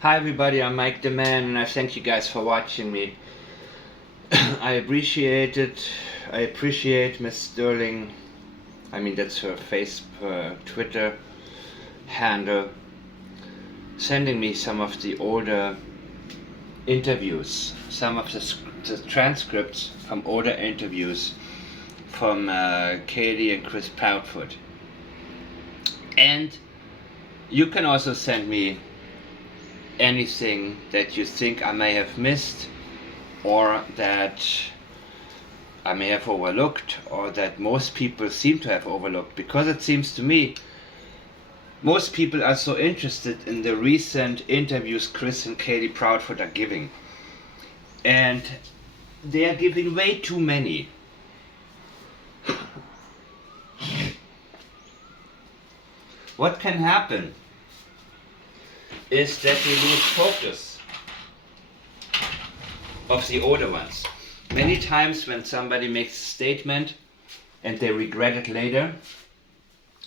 Hi everybody, I'm Mike the Man and I thank you guys for watching me. I appreciate it. I appreciate Miss Sterling. I mean, that's her Twitter handle. Sending me some of the older interviews, some of the transcripts from older interviews from Katie and Chris Proudfoot. And you can also send me anything that you think I may have missed or that I may have overlooked or that most people seem to have overlooked, because it seems to me most people are so interested in the recent interviews Chris and Katie Proudfoot are giving, and they are giving way too many. What can happen is that we lose focus of the older ones. Many times when somebody makes a statement and they regret it later,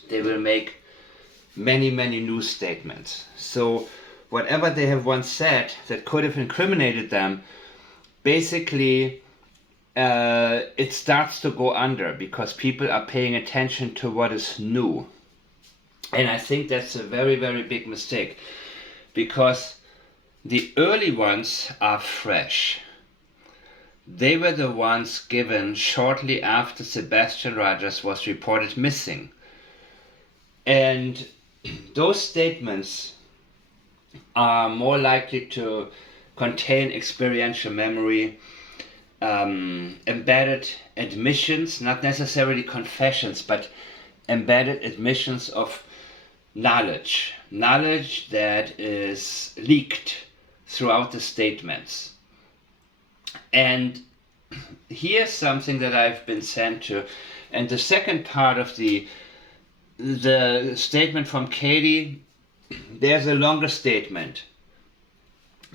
they will make many new statements. So whatever they have once said that could have incriminated them, basically it starts to go under because people are paying attention to what is new. And I think that's a very big mistake, because the early ones are fresh. They were the ones given shortly after Sebastian Rogers was reported missing. And those statements are more likely to contain experiential memory, embedded admissions, not necessarily confessions, but embedded admissions of knowledge that is leaked throughout the statements. And here's something that I've been sent to. And the second part of the statement from Katie, there's a longer statement.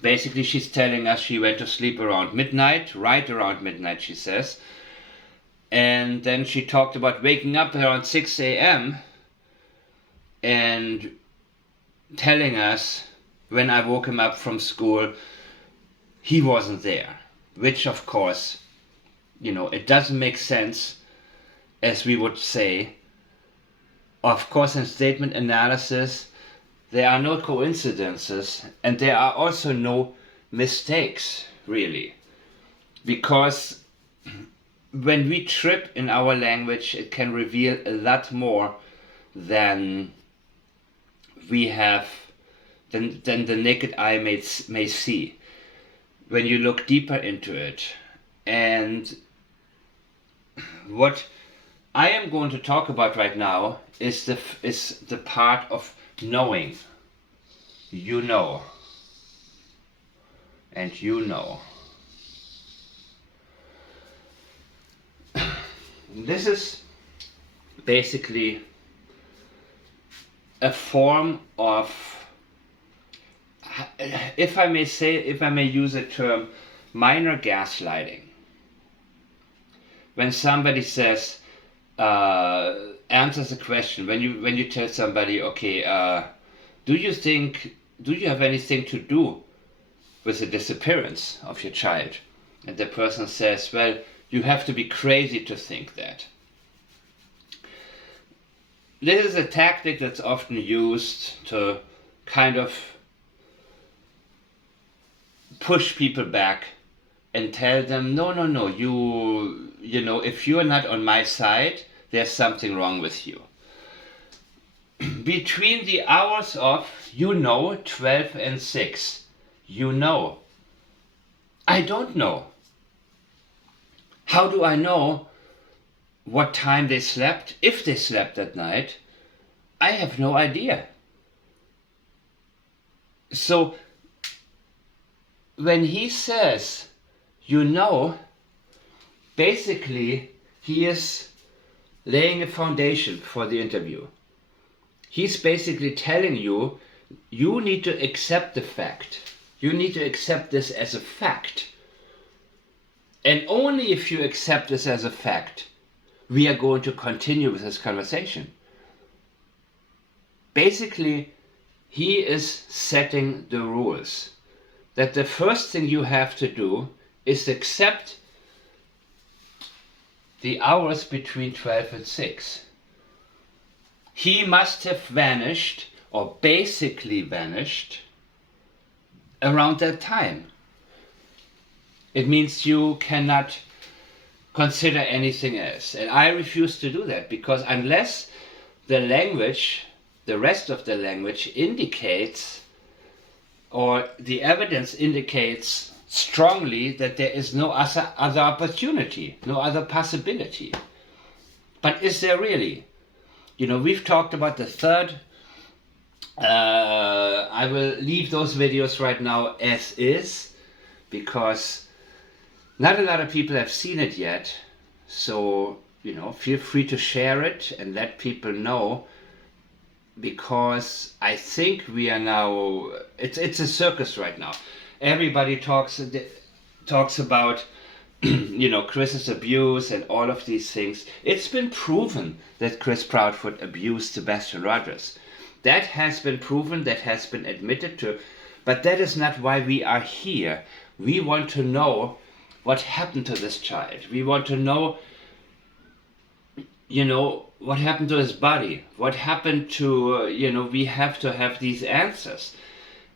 Basically, she's telling us she went to sleep around midnight, right around midnight, she says. And then she talked about waking up around 6 a.m. and telling us when I woke him up from school, he wasn't there. Which, of course, it doesn't make sense, as we would say. Of course, in statement analysis, there are no coincidences and there are also no mistakes, really. Because when we trip in our language, it can reveal a lot more than we have, than the naked eye may see when you look deeper into it. And what I am going to talk about right now is the part of knowing. You know. And you know. This is basically a form of, if I may use a term, minor gaslighting. When somebody says, answers a question, when you tell somebody, okay, do you have anything to do with the disappearance of your child? And the person says, well, you have to be crazy to think that. This is a tactic that's often used to kind of push people back and tell them, no, you know, if you're not on my side, there's something wrong with you. Between the hours of, 12 and 6, I don't know. How do I know what time they slept? If they slept that night, I have no idea. So when he says, basically he is laying a foundation for the interview. He's basically telling you, you need to accept the fact. You need to accept this as a fact. And only if you accept this as a fact, we are going to continue with this conversation. Basically, he is setting the rules. That the first thing you have to do is accept the hours between 12 and 6. He must have vanished, or basically vanished, around that time. It means you cannot consider anything else. And I refuse to do that, because unless the language, the rest of the language indicates, or the evidence indicates strongly that there is no other opportunity, no other possibility. But is there really? You know, we've talked about the third. I will leave those videos right now as is, because not a lot of people have seen it yet. So, you know, feel free to share it and let people know, because I think we are now, it's a circus right now. Everybody talks about you know, Chris's abuse and all of these things. It's been proven that Chris Proudfoot abused Sebastian Rogers. That has been proven, that has been admitted to, but that is not why we are here. We want to know what happened to this child. We want to know, you know, what happened to his body, what happened to, you know, we have to have these answers.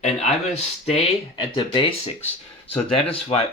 And I will stay at the basics. So that is why